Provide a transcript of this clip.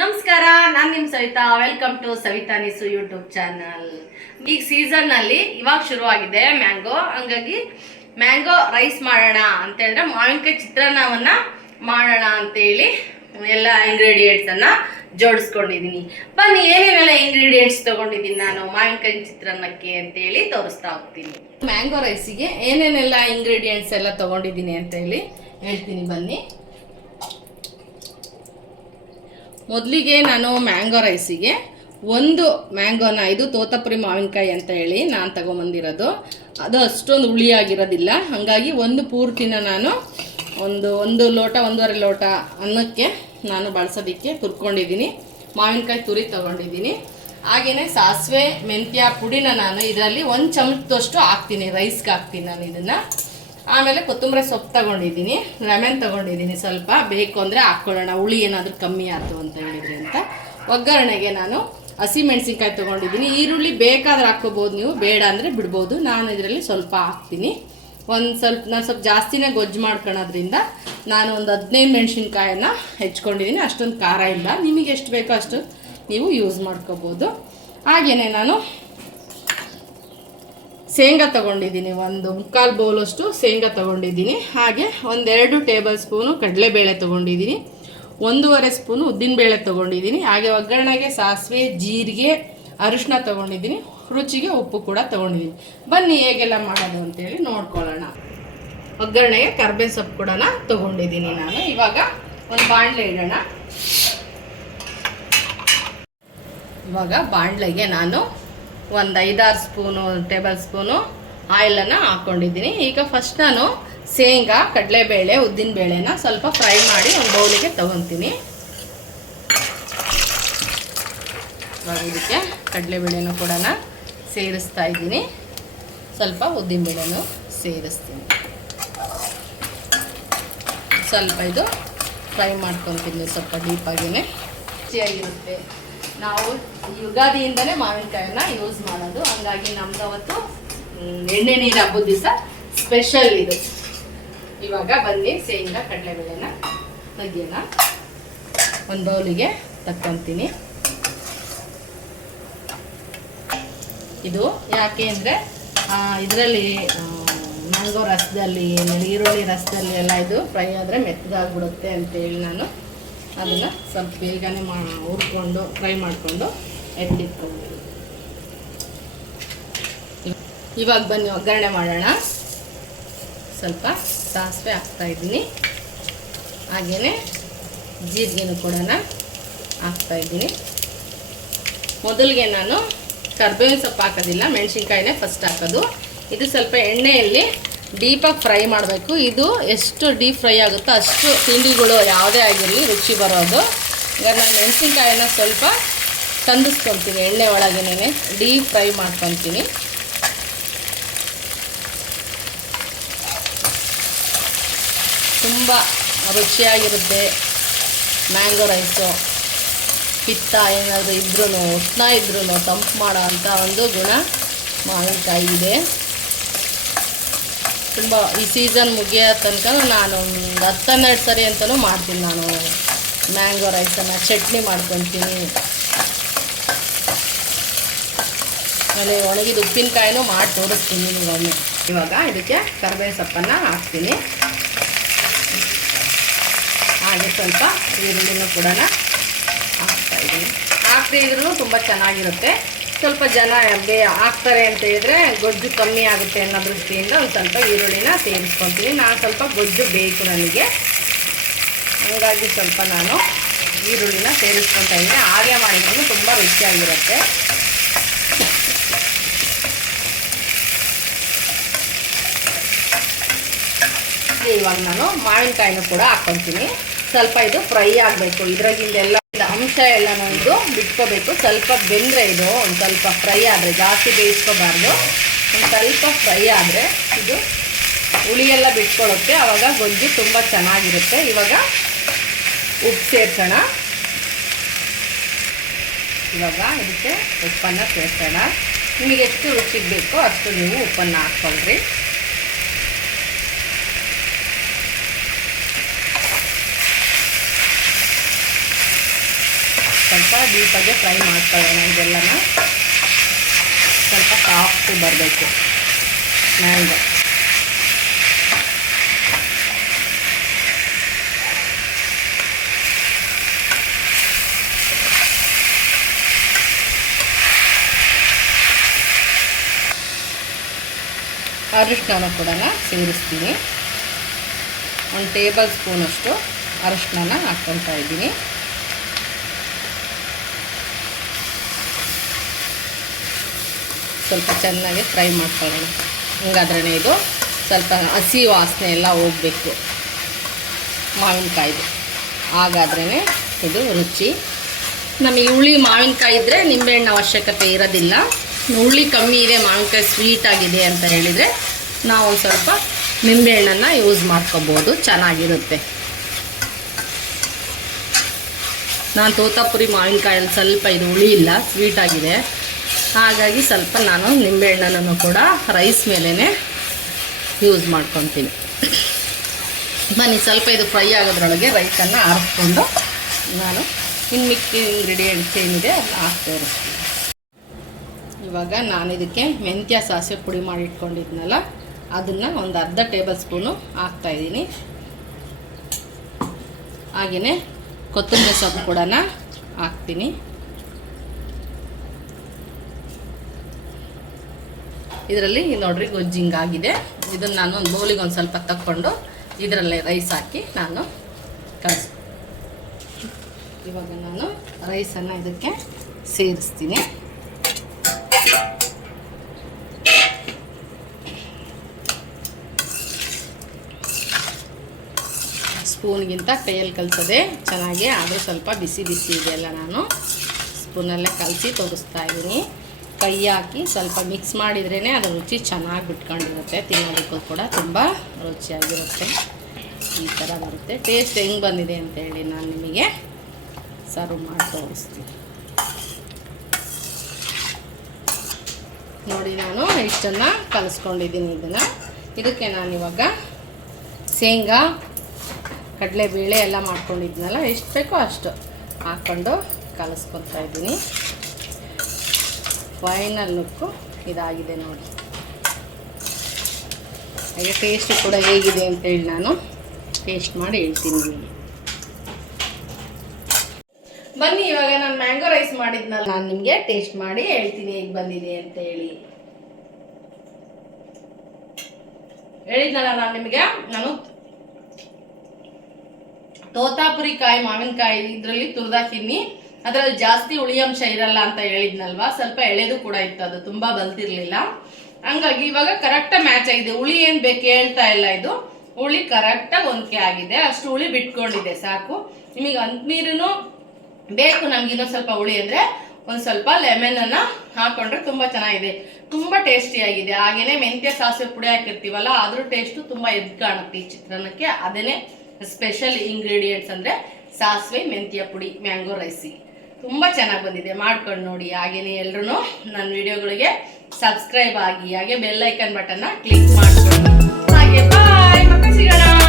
ನಮಸ್ಕಾರ, ನಾನು ನಿಮ್ಮ ಸವಿತಾ. ವೆಲ್ಕಮ್ ಟು ಸವಿತಾ ನಿಸು ಯೂಟ್ಯೂಬ್ ಚಾನಲ್. ಈ ಸೀಸನ್ನಲ್ಲಿ ಇವಾಗ ಶುರುವಾಗಿದೆ ಮ್ಯಾಂಗೋ, ಹಂಗಾಗಿ ಮ್ಯಾಂಗೋ ರೈಸ್ ಮಾಡೋಣ ಅಂತ ಹೇಳಿದ್ರೆ ಮಾವಿನಕಾಯಿ ಚಿತ್ರಾನ್ನವನ್ನು ಮಾಡೋಣ ಅಂತೇಳಿ ಎಲ್ಲ ಇಂಗ್ರೀಡಿಯೆಂಟ್ಸನ್ನು ಜೋಡಿಸ್ಕೊಂಡಿದ್ದೀನಿ. ಬನ್ನಿ ಏನೇನೆಲ್ಲ ಇಂಗ್ರೀಡಿಯೆಂಟ್ಸ್ ತೊಗೊಂಡಿದ್ದೀನಿ ನಾನು ಮಾವಿನಕಾಯಿ ಚಿತ್ರಾನ್ನಕ್ಕೆ ಅಂತೇಳಿ ತೋರಿಸ್ತಾ ಹೋಗ್ತೀನಿ. ಮ್ಯಾಂಗೋ ರೈಸಿಗೆ ಏನೇನೆಲ್ಲ ಇಂಗ್ರೀಡಿಯೆಂಟ್ಸ್ ಎಲ್ಲ ತೊಗೊಂಡಿದ್ದೀನಿ ಅಂತೇಳಿ ಹೇಳ್ತೀನಿ ಬನ್ನಿ. ಮೊದಲಿಗೆ ನಾನು ಮ್ಯಾಂಗೋ ರೈಸಿಗೆ ಒಂದು ಮ್ಯಾಂಗೋನ, ಇದು ತೋತಾಪುರಿ ಮಾವಿನಕಾಯಿ ಅಂತ ಹೇಳಿ ನಾನು ತಗೊಂಬಂದಿರೋದು, ಅದು ಅಷ್ಟೊಂದು ಹುಳಿಯಾಗಿರೋದಿಲ್ಲ. ಹಾಗಾಗಿ ಒಂದು ಪೂರ್ತಿನ ನಾನು ಒಂದು ಲೋಟ, ಒಂದೂವರೆ ಲೋಟ ಅನ್ನಕ್ಕೆ ನಾನು ಬಳಸೋದಕ್ಕೆ ತುರ್ಕೊಂಡಿದ್ದೀನಿ. ಮಾವಿನಕಾಯಿ ತುರಿ ತೊಗೊಂಡಿದ್ದೀನಿ. ಹಾಗೆಯೇ ಸಾಸಿವೆ ಮೆಂತ್ಯ ಪುಡಿನ ನಾನು ಇದರಲ್ಲಿ 1 ಚಮಚದಷ್ಟು ಹಾಕ್ತೀನಿ, ರೈಸ್ಗೆ ಹಾಕ್ತೀನಿ ನಾನು ಇದನ್ನು. ಆಮೇಲೆ ಕೊತ್ತಂಬರಿ ಸೊಪ್ಪು ತಗೊಂಡಿದ್ದೀನಿ, ಲೆಮನ್ ತಗೊಂಡಿದ್ದೀನಿ, ಸ್ವಲ್ಪ ಬೇಕು ಅಂದರೆ ಹಾಕ್ಕೊಳ್ಳೋಣ, ಹುಳಿ ಏನಾದರೂ ಕಮ್ಮಿ ಆಯ್ತು ಅಂತ ಹೇಳಿದ್ರೆ ಅಂತ. ಒಗ್ಗರಣೆಗೆ ನಾನು ಹಸಿಮೆಣಸಿನ್ಕಾಯಿ ತೊಗೊಂಡಿದ್ದೀನಿ. ಈರುಳ್ಳಿ ಬೇಕಾದ್ರೆ ಹಾಕ್ಕೋಬೋದು, ನೀವು ಬೇಡ ಅಂದರೆ ಬಿಡ್ಬೋದು. ನಾನು ಇದರಲ್ಲಿ ಸ್ವಲ್ಪ ಹಾಕ್ತೀನಿ. ನಾನು ಸ್ವಲ್ಪ ಜಾಸ್ತಿನೇ ಗೊಜ್ಜು ಮಾಡ್ಕೊಳ್ಳೋದ್ರಿಂದ ನಾನು ಒಂದು 15 ಮೆಣಸಿನ್ಕಾಯನ್ನು ಹೆಚ್ಕೊಂಡಿದ್ದೀನಿ. ಅಷ್ಟೊಂದು ಖಾರ ಇಲ್ಲ, ನಿಮಗೆ ಎಷ್ಟು ಬೇಕೋ ಅಷ್ಟು ನೀವು ಯೂಸ್ ಮಾಡ್ಕೋಬೋದು. ಹಾಗೆಯೇ ನಾನು ಶೇಂಗಾ ತೊಗೊಂಡಿದ್ದೀನಿ, 1/4 ಬೌಲಷ್ಟು ಶೇಂಗಾ ತೊಗೊಂಡಿದ್ದೀನಿ. ಹಾಗೆ 1-2 ಟೇಬಲ್ ಸ್ಪೂನು ಕಡಲೆಬೇಳೆ ತೊಗೊಂಡಿದ್ದೀನಿ, 1.5 ಸ್ಪೂನು ಉದ್ದಿನಬೇಳೆ ತೊಗೊಂಡಿದ್ದೀನಿ. ಹಾಗೆ ಒಗ್ಗರಣೆಗೆ ಸಾಸಿವೆ, ಜೀರಿಗೆ, ಅರಿಶಿನ ತೊಗೊಂಡಿದ್ದೀನಿ, ರುಚಿಗೆ ಉಪ್ಪು ಕೂಡ ತೊಗೊಂಡಿದ್ದೀನಿ. ಬನ್ನಿ ಹೇಗೆಲ್ಲ ಮಾಡೋದು ಅಂತೇಳಿ ನೋಡ್ಕೊಳ್ಳೋಣ. ಒಗ್ಗರಣೆಗೆ ಕರ್ಬೇವು ಸೊಪ್ಪು ಕೂಡ ತೊಗೊಂಡಿದ್ದೀನಿ ನಾನು. ಇವಾಗ ಒಂದು ಬಾಣಲೆ ಇಡೋಣ. ಇವಾಗ ಬಾಣಲೆಗೆ ನಾನು ಒಂದು 5-6 ಟೇಬಲ್ ಸ್ಪೂನು ಆಯಿಲನ್ನು ಹಾಕ್ಕೊಂಡಿದ್ದೀನಿ. ಈಗ ಫಸ್ಟ್ ನಾನು ಶೇಂಗಾ, ಕಡಲೆಬೇಳೆ, ಉದ್ದಿನಬೇಳೆನ ಸ್ವಲ್ಪ ಫ್ರೈ ಮಾಡಿ ಒಂದು ಬೌಲಿಗೆ ತೊಗೊತೀನಿ. ಇವಾಗ ಇದಕ್ಕೆ ಕಡಲೆಬೇಳೆನೂ ಕೂಡ ಸೇರಿಸ್ತಾ ಇದ್ದೀನಿ, ಸ್ವಲ್ಪ ಉದ್ದಿನಬೇಳೆನೂ ಸೇರಿಸ್ತೀನಿ. ಸ್ವಲ್ಪ ಇದು ಫ್ರೈ ಮಾಡ್ಕೊತೀನಿ ಸ್ವಲ್ಪ ಡೀಪಾಗಿಯೇ, ರುಚಿಯಾಗಿರುತ್ತೆ. ನಾವು ಯುಗಾದಿಯಿಂದನೇ ಮಾವಿನಕಾಯನ್ನ ಯೂಸ್ ಮಾಡೋದು, ಹಂಗಾಗಿ ನಮ್ದು ಅವತ್ತು ಎಣ್ಣೆ ನೀರು ಹಬ್ಬದ ದಿವಸ ಸ್ಪೆಷಲ್ ಇದು. ಇವಾಗ ಬನ್ನಿ ಶೇಂಗಾ ಕಡಲೆಬೇಳೆನ ತೆಗಿಯೋಣ. ಒಂದು ಬೌಲಿಗೆ ತಕ್ಕೊಂತೀನಿ. ಇದು ಯಾಕೆ ಅಂದರೆ ಇದರಲ್ಲಿ ಮ್ಯಾಂಗೋ ರಸದಲ್ಲಿ, ಈರುಳ್ಳಿ ರಸದಲ್ಲಿ ಎಲ್ಲ ಇದು ಫ್ರೈ ಆದರೆ ಮೆತ್ತಗಾಗ್ಬಿಡುತ್ತೆ ಅಂತೇಳಿ ನಾನು ಅದನ್ನು ಸ್ವಲ್ಪ ಬೇಗನೆ ಹುರ್ಕೊಂಡು ಫ್ರೈ ಮಾಡಿಕೊಂಡು ಎತ್ತಿಟ್ಕೊಂಡು. ಇವಾಗ ಬನ್ನಿ ಒಗ್ಗರಣೆ ಮಾಡೋಣ. ಸ್ವಲ್ಪ ಸಾಸಿವೆ ಹಾಕ್ತಾಯಿದ್ದೀನಿ, ಹಾಗೆಯೇ ಜೀರಿಗೆನೂ ಕೂಡ ಹಾಕ್ತಾಯಿದ್ದೀನಿ. ಮೊದಲಿಗೆ ನಾನು ಕರ್ಬೇವಿನ ಸೊಪ್ಪು ಹಾಕೋದಿಲ್ಲ, ಮೆಣಸಿನ್ಕಾಯಿನೇ ಫಸ್ಟ್ ಹಾಕೋದು. ಇದು ಸ್ವಲ್ಪ ಎಣ್ಣೆಯಲ್ಲಿ ಡೀಪಾಗಿ ಫ್ರೈ ಮಾಡಬೇಕು. ಇದು ಎಷ್ಟು ಡೀಪ್ ಫ್ರೈ ಆಗುತ್ತೋ ಅಷ್ಟು ತಿಂಡಿಗಳು ಯಾವುದೇ ಆಗಿರಲಿ ರುಚಿ ಬರೋದು. ಈಗ ನಾನು ಮೆಣಸಿನ್ಕಾಯಿನ ಸ್ವಲ್ಪ ತಂದಿಸ್ಕೊತೀನಿ, ಎಣ್ಣೆ ಒಳಗೇನೆ ಡೀಪ್ ಫ್ರೈ ಮಾಡ್ಕೊತೀನಿ. ತುಂಬ ರುಚಿಯಾಗಿರುತ್ತೆ ಮ್ಯಾಂಗೋ ರೈಸು. ಪಿತ್ತ ಏನಾದರೂ ಇದ್ರೂ, ಉಷ್ಣ ಇದ್ರೂ ತಂಪು ಮಾಡೋ ಅಂಥ ಒಂದು ಗುಣ ಮಾವಿನಕಾಯಿ ಇದೆ. ತುಂಬ ಈ ಸೀಸನ್ ಮುಗಿಯೋ ತನಕ ನಾನು ಒಂದು 10-12 ಸರಿ ಅಂತಲೂ ಮಾಡ್ತೀನಿ ನಾನು ಮ್ಯಾಂಗೋ ರೈಸನ್ನು. ಚಟ್ನಿ ಮಾಡ್ಕೊತೀನಿ, ಆಮೇಲೆ ಒಣಗಿದ ಉಪ್ಪಿನಕಾಯಿನೂ ಮಾಡಿ ತೋರಿಸ್ತೀನಿ ನಿಮಗೆ. ಇವಾಗ ಇದಕ್ಕೆ ಕರಿಬೇವು ಸೊಪ್ಪನ್ನು ಹಾಕ್ತೀನಿ, ಹಾಗೆ ಸ್ವಲ್ಪ ಈರುಳ್ಳಿನೂ ಕೂಡ ಹಾಕ್ತಾಯಿದ್ದೀನಿ. ಹಾಕ್ತಿದ್ರೂ ತುಂಬ ಚೆನ್ನಾಗಿರುತ್ತೆ. ಸ್ವಲ್ಪ ಜನ ಹಾಕ್ತಾರೆ ಅಂತ ಹೇಳಿದ್ರೆ ಗೊಜ್ಜು ಕಮ್ಮಿ ಆಗುತ್ತೆ ಅನ್ನೋ ದೃಷ್ಟಿಯಿಂದ ಒಂದು ಸ್ವಲ್ಪ ಈರುಳ್ಳಿನ ಸೇರಿಸ್ಕೊತೀನಿ. ನಾನು ಸ್ವಲ್ಪ ಗೊಜ್ಜು ಬೇಕು ನನಗೆ, ಹಾಗಾಗಿ ಸ್ವಲ್ಪ ನಾನು ಈರುಳ್ಳಿನ ಸೇರಿಸ್ಕೊತಾ ಇದ್ದೀನಿ. ಹಾಗೆ ಮಾಡಿಕೊಂಡು ತುಂಬ ರುಚಿಯಾಗಿರುತ್ತೆ. ಇವಾಗ ನಾನು ಮಾವಿನಕಾಯಿನೂ ಕೂಡ ಹಾಕ್ಕೊತೀನಿ. ಸ್ವಲ್ಪ ಇದು ಫ್ರೈ ಆಗಬೇಕು, ಇದ್ರಾಗಿಂದೆಲ್ಲ ಅಂಶ ಎಲ್ಲ ಇದು ಬಿಟ್ಕೋಬೇಕು. ಸ್ವಲ್ಪ ಬೆಂದರೆ ಇದು ಒಂದು ಸ್ವಲ್ಪ ಫ್ರೈ ಆದರೆ, ಜಾಸ್ತಿ ಬೇಯಿಸ್ಕೋಬಾರ್ದು, ಒಂದು ಸ್ವಲ್ಪ ಫ್ರೈ ಆದರೆ ಇದು ಹುಳಿಯೆಲ್ಲ ಬಿಟ್ಕೊಳ್ಳುತ್ತೆ, ಆವಾಗ ಗೊಜ್ಜು ತುಂಬ ಚೆನ್ನಾಗಿರುತ್ತೆ. ಇವಾಗ ಉಪ್ಪು ಸೇರ್ಸೋಣ. ಇವಾಗ ಇದಕ್ಕೆ ಉಪ್ಪನ್ನು ಸೇರ್ಸೋಣ. ನಿಮಗೆ ಎಷ್ಟು ರುಚಿಗೆ ಬೇಕೋ ಅಷ್ಟು ನೀವು ಉಪ್ಪನ್ನು ಹಾಕ್ಕೊಳ್ರಿ. ಡೀಪಾಗೆ ಫ್ರೈ ಮಾಡ್ಕೊಳ್ಳೋಣ. ಇದೆಲ್ಲನ ಸ್ವಲ್ಪ ಸಾಫ್ಟ್ ಬರಬೇಕು ಮ್ಯಾಂಗೋ. ಅರಿಶಿನ ಕೂಡ ಸೇರಿಸ್ತೀನಿ. 1 ಟೇಬಲ್ ಸ್ಪೂನಷ್ಟು ಅರಿಶಿನ ಹಾಕ್ಕೊತಾ ಇದ್ದೀನಿ. ಸ್ವಲ್ಪ ಚೆನ್ನಾಗಿ ಫ್ರೈ ಮಾಡ್ಕೊಳ್ಳೋಣ. ಹಂಗಾದ್ರೇ ಇದು ಸ್ವಲ್ಪ ಹಸಿ ವಾಸನೆ ಎಲ್ಲ ಹೋಗಬೇಕು ಮಾವಿನಕಾಯಿದು, ಹಾಗಾದ್ರೇ ಇದು ರುಚಿ. ನಮಗೆ ಹುಳಿ ಮಾವಿನಕಾಯಿ ಇದ್ದರೆ ನಿಂಬೆಹಣ್ಣು ಅವಶ್ಯಕತೆ ಇರೋದಿಲ್ಲ. ಹುಳಿ ಕಮ್ಮಿ ಇದೆ, ಮಾವಿನಕಾಯಿ ಸ್ವೀಟ್ ಆಗಿದೆ ಅಂತ ಹೇಳಿದರೆ ನಾವು ಸ್ವಲ್ಪ ನಿಂಬೆಹಣ್ಣನ್ನು ಯೂಸ್ ಮಾಡ್ಕೊಬೋದು, ಚೆನ್ನಾಗಿರುತ್ತೆ. ನಾನು ತೋತಾಪುರಿ ಮಾವಿನಕಾಯಲ್ಲಿ ಸ್ವಲ್ಪ ಇದು ಹುಳಿ ಇಲ್ಲ, ಸ್ವೀಟ್ ಆಗಿದೆ, ಹಾಗಾಗಿ ಸ್ವಲ್ಪ ನಾನು ನಿಂಬೆಹಣ್ಣನ್ನು ಕೂಡ ರೈಸ್ ಮೇಲೇ ಯೂಸ್ ಮಾಡ್ಕೊತೀನಿ. ಬನ್ನಿ ಸ್ವಲ್ಪ ಇದು ಫ್ರೈ ಆಗೋದ್ರೊಳಗೆ ರೈಸನ್ನು ಆರಿಸ್ಕೊಂಡು ನಾನು ಇನ್ನು ಮಿಕ್ಕಿ ಇಂಗ್ರೀಡಿಯೆಂಟ್ಸ್ ಏನಿದೆ ಅದನ್ನ ಹಾಕಿ ತೋರಿಸ್ತೀನಿ. ಇವಾಗ ನಾನು ಇದಕ್ಕೆ ಮೆಂತ್ಯ ಸಾಸಿವೆ ಪುಡಿ ಮಾಡಿ ಇಟ್ಕೊಂಡಿದ್ನಲ್ಲ ಅದನ್ನು ಒಂದು ಅರ್ಧ ಟೇಬಲ್ ಸ್ಪೂನು ಹಾಕ್ತಾಯಿದ್ದೀನಿ. ಹಾಗೆಯೇ ಕೊತ್ತಂಬರಿ ಸೊಪ್ಪು ಕೂಡ ಹಾಕ್ತೀನಿ. ಇದರಲ್ಲಿ ನೋಡ್ರಿ ಗೊಜ್ಜಿಂಗಾಗಿದೆ. ಇದನ್ನು ನಾನು ಒಂದು ಬೌಲಿಗೆ ಒಂದು ಸ್ವಲ್ಪ ತಕ್ಕೊಂಡು ಇದರಲ್ಲೇ ರೈಸ್ ಹಾಕಿ ನಾನು ಇವಾಗ ನಾನು ರೈಸನ್ನು ಇದಕ್ಕೆ ಸೇರಿಸ್ತೀನಿ. ಸ್ಪೂನ್ಗಿಂತ ಕೈಯಲ್ಲಿ ಕಲಿಸೋದೆ ಚೆನ್ನಾಗಿ, ಆದರೂ ಸ್ವಲ್ಪ ಬಿಸಿ ಬಿಸಿ ಇದೆಯಲ್ಲ, ನಾನು ಸ್ಪೂನಲ್ಲೇ ಕಲಸಿ ತೋರಿಸ್ತಾ ಇದ್ದೀನಿ. ಕೈ ಹಾಕಿ ಸ್ವಲ್ಪ ಮಿಕ್ಸ್ ಮಾಡಿದ್ರೇ ಅದರ ರುಚಿ ಚೆನ್ನಾಗಿ ಬಿಟ್ಕೊಂಡಿರುತ್ತೆ, ತಿನ್ನೋದಕ್ಕೂ ಕೂಡ ತುಂಬ ರುಚಿಯಾಗಿರುತ್ತೆ. ಈ ಥರ ಬರುತ್ತೆ. ಟೇಸ್ಟ್ ಹೆಂಗೆ ಬಂದಿದೆ ಅಂತೇಳಿ ನಾನು ನಿಮಗೆ ಸರ್ವ್ ಮಾಡಿ ತೋರಿಸ್ತೀನಿ. ನೋಡಿ ನಾನು ಇಷ್ಟನ್ನು ಕಲಿಸ್ಕೊಂಡಿದ್ದೀನಿ. ಇದಕ್ಕೆ ನಾನಿವಾಗ ಶೇಂಗಾ ಕಡಲೆಬೇಳೆ ಎಲ್ಲ ಮಾಡ್ಕೊಂಡಿದ್ನಲ್ಲ, ಎಷ್ಟು ಬೇಕೋ ಅಷ್ಟು ಹಾಕ್ಕೊಂಡು ಕಲಿಸ್ಕೊತಾ ಇದ್ದೀನಿ. ಫೈನಲ್ ಲುಕ್ಕು ಇದಾಗಿದೆ ನೋಡಿ. ಹಾಗೆ ಟೇಸ್ಟ್ ಕೂಡ ಹೇಗಿದೆ ಅಂತೇಳಿ ನಾನು ಟೇಸ್ಟ್ ಮಾಡಿ ಹೇಳ್ತೀನಿ. ಬನ್ನಿ ಇವಾಗ ನಾನು ಮ್ಯಾಂಗೋ ರೈಸ್ ಮಾಡಿದ್ನಲ್ಲ, ನಾನು ನಿಮಗೆ ಟೇಸ್ಟ್ ಮಾಡಿ ಹೇಳ್ತೀನಿ ಹೇಗೆ ಬಂದಿದೆ ಅಂತ ಹೇಳಿದ್ನಲ್ಲ ನಾನು ನಿಮಗೆ. ನಾನು ತೋತಾಪುರಿ ಕಾಯಿ ಮಾವಿನಕಾಯಿ ಇದರಲ್ಲಿ ತುರಿದಾಕಿನಿ, ಅದರಲ್ಲಿ ಜಾಸ್ತಿ ಹುಳಿ ಅಂಶ ಇರಲ್ಲ ಅಂತ ಹೇಳಿದ್ನಲ್ವಾ, ಸ್ವಲ್ಪ ಎಳೆದು ಕೂಡ ಇತ್ತು, ಅದು ತುಂಬಾ ಬಲ್ತಿರ್ಲಿಲ್ಲ. ಹಂಗಾಗಿ ಇವಾಗ ಕರೆಕ್ಟಾಗಿ ಮ್ಯಾಚ್ ಆಗಿದೆ. ಹುಳಿ ಏನು ಬೇಕು ಹೇಳ್ತಾ ಇಲ್ಲ, ಇದು ಹುಳಿ ಕರೆಕ್ಟಾಗಿ ಹೊಂದಿಕೆ ಆಗಿದೆ. ಅಷ್ಟು ಹುಳಿ ಬಿಟ್ಕೊಂಡಿದೆ ಸಾಕು. ನಿಮಗೆ ಅಂತ್ಮೀರೂ ಬೇಕು ನಮ್ಗೆ ಇನ್ನೊಂದು ಸ್ವಲ್ಪ ಹುಳಿ ಅಂದರೆ ಒಂದು ಸ್ವಲ್ಪ ಲೆಮನನ್ನು ಹಾಕೊಂಡ್ರೆ ತುಂಬ ಚೆನ್ನಾಗಿದೆ, ತುಂಬ ಟೇಸ್ಟಿಯಾಗಿದೆ. ಹಾಗೆಯೇ ಮೆಂತ್ಯ ಸಾಸಿವೆ ಪುಡಿ ಹಾಕಿರ್ತೀವಲ್ಲ, ಅದ್ರ ಟೇಸ್ಟು ತುಂಬ ಎದ್ದು ಕಾಣುತ್ತೆ ಈ ಚಿತ್ರಾನ್ನಕ್ಕೆ. ಅದೇನೇ ಸ್ಪೆಷಲ್ ಇಂಗ್ರೀಡಿಯೆಂಟ್ಸ್ ಅಂದರೆ ಸಾಸಿವೆ ಮೆಂತ್ಯ ಪುಡಿ ಮ್ಯಾಂಗೋ ರೈಸಿಗೆ ತುಂಬ ಚೆನ್ನಾಗಿ ಬಂದಿದೆ, ಮಾಡ್ಕೊಂಡು ನೋಡಿ. ಹಾಗೆಯೇ ಎಲ್ಲರೂ ನನ್ನ ವಿಡಿಯೋಗಳಿಗೆ ಸಬ್ಸ್ಕ್ರೈಬ್ ಆಗಿ, ಹಾಗೆ ಬೆಲ್ ಐಕನ್ ಬಟನ್ನ ಕ್ಲಿಕ್ ಮಾಡ್ಕೊಂಡು. ಹಾಗೆ ಬಾಯ್, ಮತ್ತೆ ಸಿಗೋಣ.